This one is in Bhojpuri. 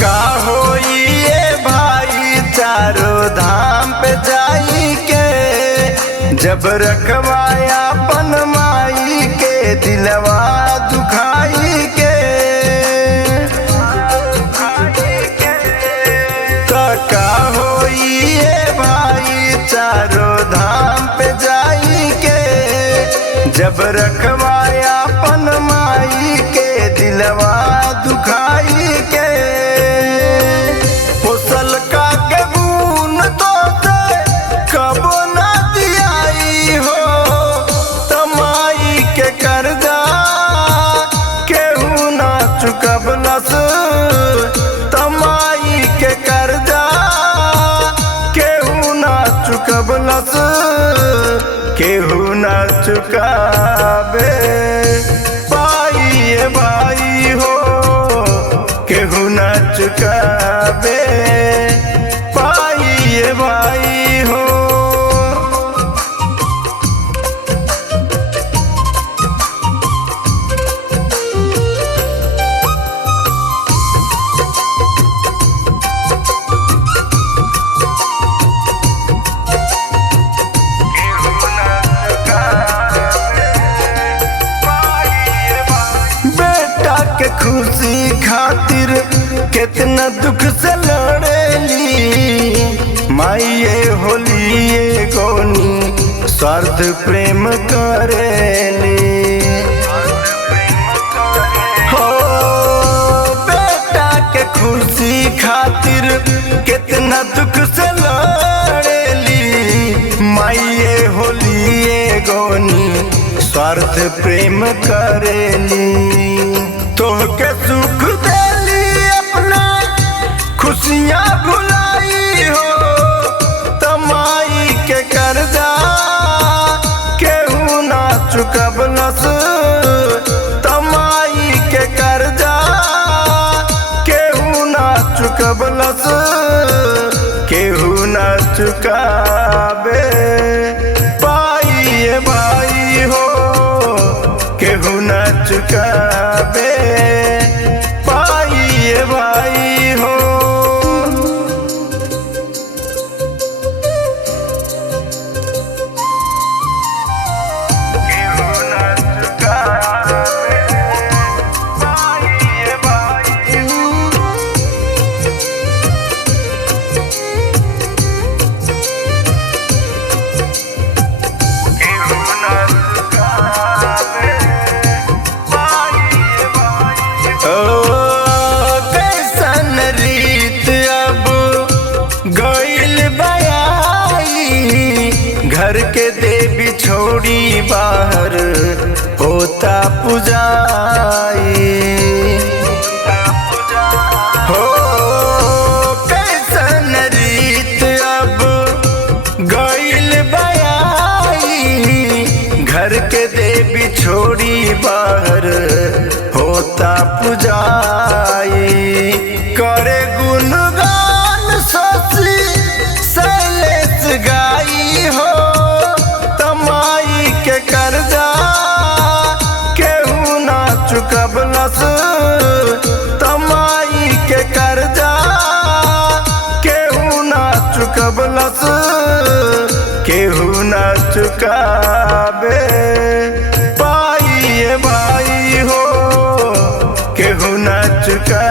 का होई ये भाई चारों धाम पे जाई के, जब रखवाया अपन माई के दिलवा दुखाई के। तो का होई ये भाई चारों धाम पे जाई के, जब रखवाया अपन माई के दिलवा दुखाई के। कबो ना दियाई हो तमाई के कर्जा, केहू ना चुकबलस तमाई के कर्जा, केहू ना चुकबलस, केहू ना चुकाबे पाई भाई हो, केहू ना चुकाबे पाई भाई हो। के खुशी खातिर कितना दुख से लड़ेली माइये होलिए गोनी स्वार्थ प्रेम करेली। हो बेटा के खुशी खातिर कितना दुख से लड़ेली माइये होलिए गोनी स्वार्थ प्रेम करेली। तोहके सुख देली अपना खुशियाँ भुलाई हो तमाई के कर्जा, केहू ना चुकबलस तमाई के कर्जा, केहू ना चुकबलस, केहू ना चुकाबे पाई भाई हो, केहू ना चुकाबे पाई भाई हो। केहू ना चुकाबे पाई भाई हो। केहू ना चुकाबे कैसन रीत अब गइल बयाई, घर के देवी छोड़ी बाहर होता पुजाई। हो कैसन रीत अब गइल बयाई, घर के देवी छोड़ी बाहर होता पुजाई। करे गुणगान शशि शैलेश गाई हो तमाई के कर्जा, केहू ना चुकबलस तमाई के कर्जा, केहू ना चुकबलस, केहू ना चुकाबे पाई भाई हो, केहू ना चुका